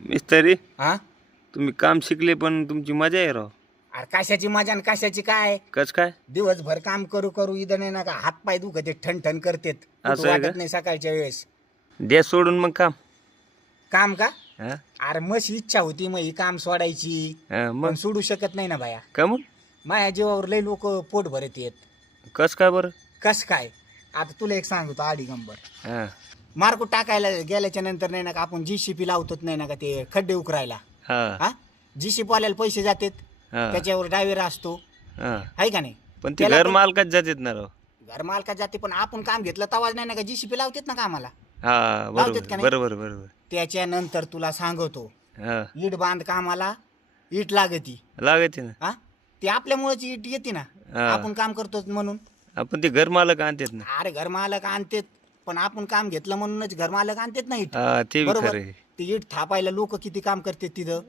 मिस्त्री हा तुम्ही काम शिकले पण तुमची मजा आहे राव. अरे कशाची मजा आणि कशाची काय कस काय दिवसभर काम करू करू इथं नाही ना का हात पाय दुखते ठण ठण करतेत असं आहे का? वाटत नाही सकाळच्या वेळेस द्या सोडून मग काम. काम का हा अरे मस्त इच्छा होती मग ही काम सोडायची हा, मग पण सोडू शकत नाही ना बाया का मग माझ्या जीवावर लय लोक पोट भरत येत कस काय बरं. कस काय आता तुला एक सांगतो आडी गंबर हा मार्क टाकायला गेल्याच्या नंतर नाही ना का आपण जीसीपी लावतोच नाही ना का ते खड्डे उकरायला हा हा जीसीपी वाल्याला पैसे जातात हा त्याच्यावर ड्रायव्हर असतो हा आहे का नाही पण ते त्याला घर पण- मालकाच जातात ना राव. घर मालकात जाते पण आपण काम घेतलं तवाच नाही ना का जीसीपी लावतात ना कामाला हा लावतात का बरोबर नाही? बरोबर बरोबर. त्याच्यानंतर तुला सांगतो हा इट बांध कामाला इट लागती लागते ना. हा ते आपल्यामुळेच इट येते ना हा. आपण काम करतो म्हणून आपण ते घर मालक आणतात ना. अरे घर मालक आणतेत पण आपण काम घेतलं म्हणूनच घर मालक आणतेत ना इट हा ते बी बरोबर खरं आहे. ते इट थापायला लोक किती काम करतात तिथं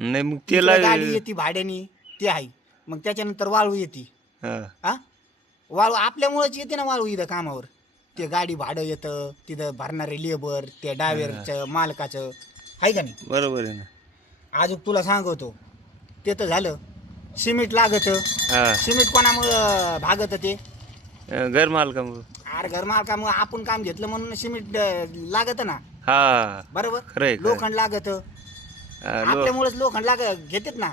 नाही मग तिकडे त्याला गाडी येते भाड्यानी ते आहे मग त्याच्यानंतर वाळू येते हा हा वाळू आपल्यामुळेच येते ना वाळू इथं कामावर ते गाडी भाडं येतं तिथं भरणारे लेबर ते ड्रायव्हरचं मालकाचं आहे का नाही बरोबर आहे ना. अजून तुला सांगतो ते तर झालं सिमेंट लागत हा सिमेंट कोणामुळं भागत ते घर मालकामुळं. अरे घर मालकामुळं आपण काम घेतलं म्हणून सिमेंट लागत ना हा बरोबर खरंय खरंय. लोखंड लागत हा, आपल्यामुळेच लोखंड घेतात ना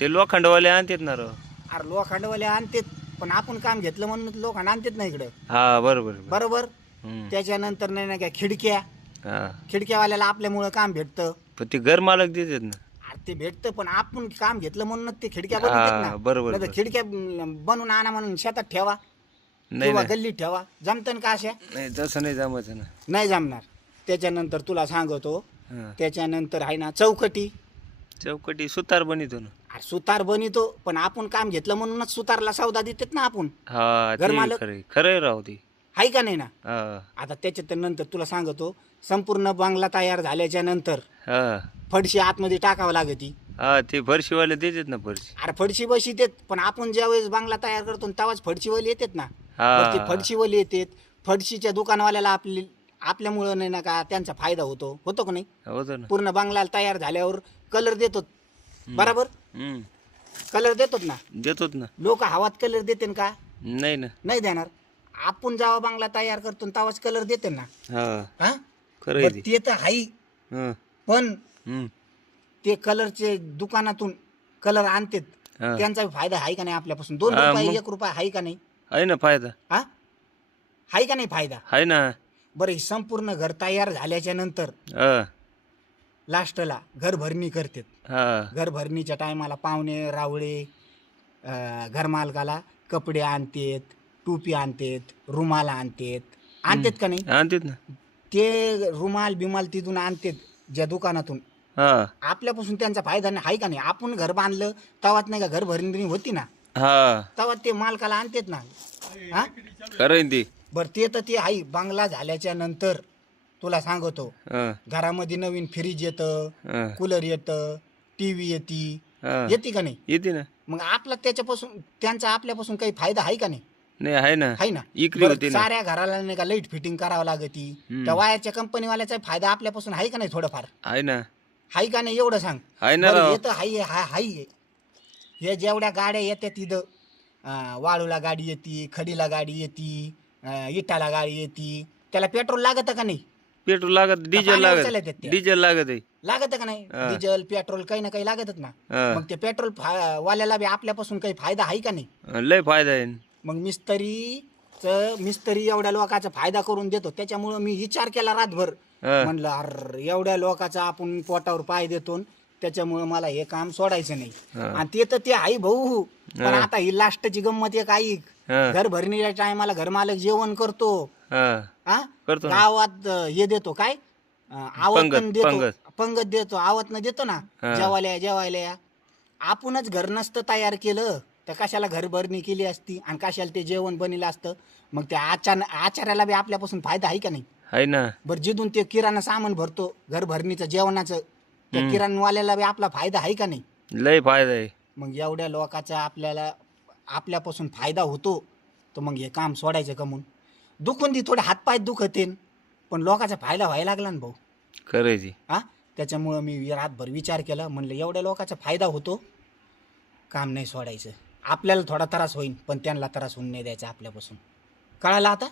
ते लोखंडवाले आणतात ना राव. अरे लोखंडवाले आणतात पण आपण काम घेतलं म्हणून लोखंड आणतात ना इकडं हा बरोबर बरोबर. बरोबर हम्म. त्याच्यानंतर नाही ना काय खिडक्या हा खिडक्यावाल्याला आपल्यामुळं काम भेटतं पण ते घर मालक देतात ना. अरे ते भेटतं पण आपण काम घेतलं म्हणून ते खिडक्या बनवतात हा ना बरोबर नाहीतर बरोबर. खिडक्या बनवून आणा म्हणून शेतात ठेवा नाही किंवा नाही गल्लीत ठेवा जमतं का अशा नाही तसं नाही जमायचं ना. नाही जमणार त्याच्यानंतर तुला सांगतो हा. त्याच्यानंतर आहे ना चौकटी चौकटी सुतार बनितो ना. अरे सुतार बनितो पण आपण काम घेतलं म्हणूनच सुतारला सौदा देतात ना आपण हा घर ते मालक? खरंय खरंय राव ते. आहे का नाही ना हा आता त्याच्यात नंतर तुला सांगतो संपूर्ण बांगला तयार झाल्याच्या नंतर हा फडशी आतमध्ये टाकावं लागती हा ते फरशीवाले देतात ना फरशी. अरे फडशी बशी देत पण आपण ज्यावेळेस बांगला तयार करतो ना तेव्हाच फडशीवाले येतात ना हा. तर ते फडशीवाले येतात फडशीच्या दुकानवाल्याला आपल्यामुळं नाही ना का त्यांचा फायदा होतो का नाही होतं ना. पूर्ण बांगला तयार झाल्यावर कलर देतो बरोबर हम्म. कलर देतोत ना देतोच ना. लोक हवात कलर देते का नाही ना. नाही देणार आपण जेव्हा बांगला तयार करतो ना तेव्हाच कलर देते ना हा हा खरंय बरं, ते. ते तर आहे हा. पण हम्म. ते कलरचे दुकानातून कलर आणतात हा. त्यांचा फायदा आहे का नाही आपल्यापासून 2 हा, रुपये मग. 1 रुपया आहे का नाही आहे ना फायदा. हा आहे का नाही फायदा आहे ना. बरं हे संपूर्ण घर तयार झाल्याच्या नंतर हा लास्टला घर भरणी करतात हा घर भरणीच्या टायमाला पाहुणे रावळे घरमालकाला कपडे आणतात टोपी आणतात रुमाल आणतात का नाही आणतात ना. ते रुमाल बिमाल तिथून आणतात ज्या दुकानातून हा आपल्यापासून त्यांचा फायदा नाही आहे का नाही आपण घर बांधलं तवाच नाही का घर भरणी होती ना हा तेव्हा ते मालकाला आणतात ना हा खरंय ते. बरं ते तर ते आहे बांगला झाल्याच्या नंतर तुला सांगतो हा घरामध्ये नवीन फ्रीज येतं हा कूलर येतं टीव्ही येते हा. येते का नाही येते ना. मग आपला त्याच्यापासून त्यांचा आपल्यापासून काही फायदा आहे का नाही नाही आहे ना. आहे ना इकरी बरं, होती ना. साऱ्या घराला नाही का लाईट फिटिंग करावं लागती त्या वायरच्या कंपनीवाल्याचा फायदा आपल्यापासून आहे का नाही थोडंफार आहे ना. आहे का नाही एवढं सांग आहे ना बरं, राव. हे तर हाय हे जेवढ्या गाड्या येतात तिथं वाळूला गाडी येते खडीला गाडी येते इटाला गाडी येते त्याला पेट्रोल लागतं का नाही पेट्रोल लागत डिझेल पाण्यावर चालतात लागत त्या. डिझेल लागत आहे. लागत का नाही हा. डिझेल पेट्रोल काही ना काही लागतच ना हा. मग ते पेट्रोल वाल्याला बी आपल्यापासून काही फायदा आहे का नाही लय फायदा आहे. मग मिस्त्री एवढ्या लोकांचा फायदा करून देतो त्याच्यामुळं मी विचार केला रातभर हा. म्हणलं अरे एवढ्या लोकांचा आपण पोटावर पाय देतो त्याच्यामुळं मला हे काम सोडायचं नाही हा. आणि ते तर ते आहे भाऊ पण आता ही लास्टची गंमत एक ऐक हा. घर भरणीच्या टायमाला घरमालक जेवण करतो हा हा करतो ना. गावात हे देतो काय आवतन पंगत, देतो पंगत. पंगत देतो आवतन देतो ना हा. जेवायला या आपणच घर नसतं तयार केलं तर कशाला घर भरणी केली असती आणि कशाला ते जेवण बनलं असतं मग त्या आचार्याला बी आपल्यापासून फायदा आहे का नाही आहे ना. बरं जिथून ते किराणा सामान भरतो घर भरणीचं जेवणाचं त्या किराणवाल्याला बी आपला फायदा आहे का नाही लय फायदा आहे. मग एवढ्या लोकांचा आपल्यापासून फायदा होतो तर मग हे काम सोडायचं कमून दुखून थोडे हातपाय दुखतेन पण लोकांचा फायदा व्हायला लागला ना भाऊ खरंय ते. हा त्याच्यामुळं मी रातभर विचार केला, म्हणलं एवढ्या लोकांचा फायदा होतो, काम नाही सोडायचं. आपल्याला थोडा त्रास होईल पण त्यांना त्रास होऊन नाही द्यायचा आपल्यापासून. कळालं आता?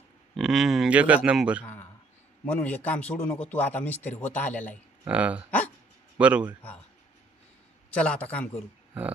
एकच नंबर. हां, म्हणून हे काम सोडू नको, तू आता मिस्त्री होता आलेला आहे. हा हां बरोबर. हां, चला आता काम करू. हा